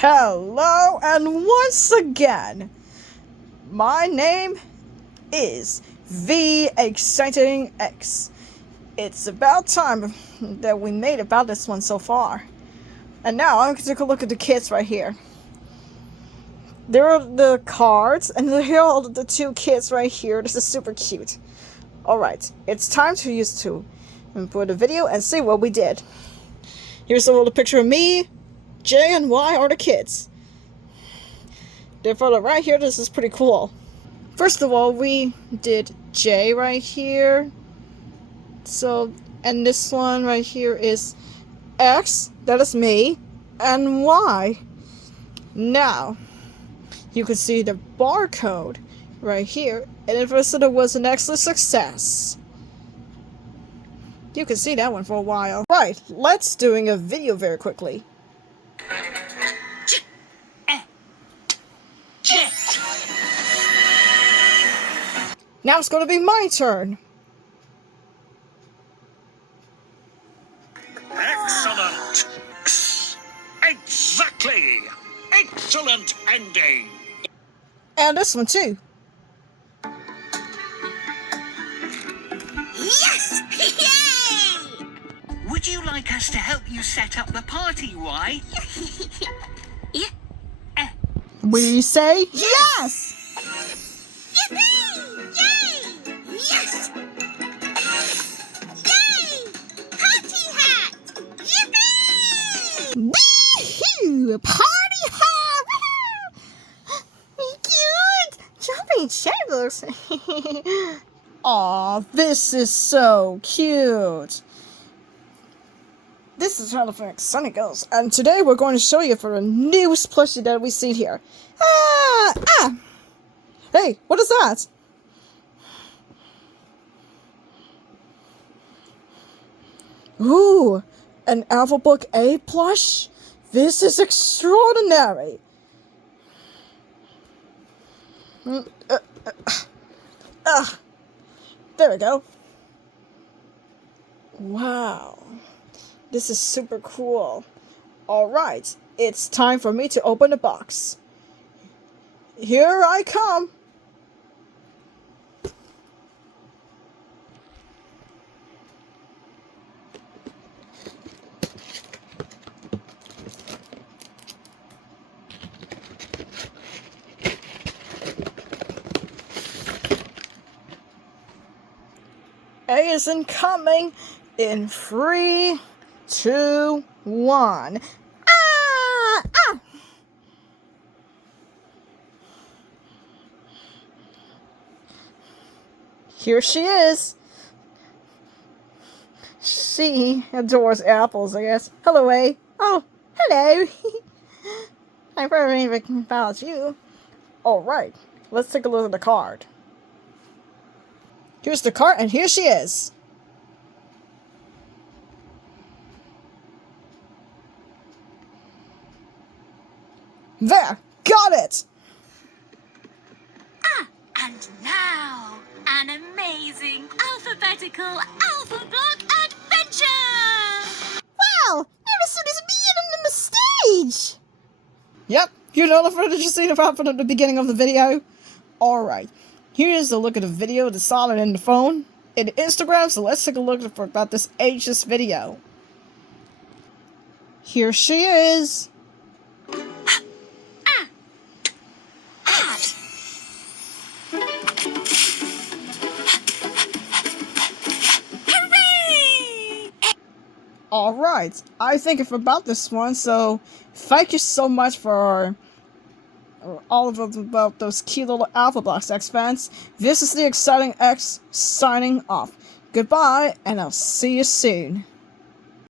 Hello, and once again, my name is The Exciting X. It's about time that we made about this one so far. And now I'm going to take a look at the kits right here. There are the cards, and here are the two kits right here. This is super cute. Alright, it's time to use to input a video and see what we did. Here's a little picture of me. J and Y are the kids. Their photo right here, this is pretty cool. First of all, we did J right here. So, and this one right here is X, that is me, and Y. Now, you can see the barcode right here, and it was an excellent success. You can see that one for a while. Right, let's doing a video very quickly. Now it's going to be my turn. Excellent! Exactly! Excellent ending! And this one too. Yes! Yay! Would you like us to help you set up the party, Y? Yeah. We say yes! Yippee! Yay! Yes! Yay! Party hat! Yippee! Woohoo! Party hat! Cute! Jumping shadows! Aw, this is so cute! This is how the Sunny goes, and today we're going to show you for the newest plushie that we see here. Hey, what is that? Ooh, an Alphablock A plush? This is extraordinary! There we go. Wow. This is super cool. Alright, it's time for me to open the box. Here I come. A is incoming in 3, 2, 1. Here she is. She adores apples, I guess. Hello, A. Oh, hello. I'm very about you. Alright, let's take a look at the card. Here's the card, and here she is. There! Got it! And now, an amazing alphabetical Alphablock adventure! Wow! Emerson is being on the stage! Yep, you know the footage you seen about from the beginning of the video? Alright, here's a look at the video that's solid in the phone, in Instagram, so let's take a look for about this ageless video. Here she is. Alright, I think it's about this one, so thank you so much for all of about those cute little Alphablocks, X fans. This is the Exciting X signing off. Goodbye, and I'll see you soon.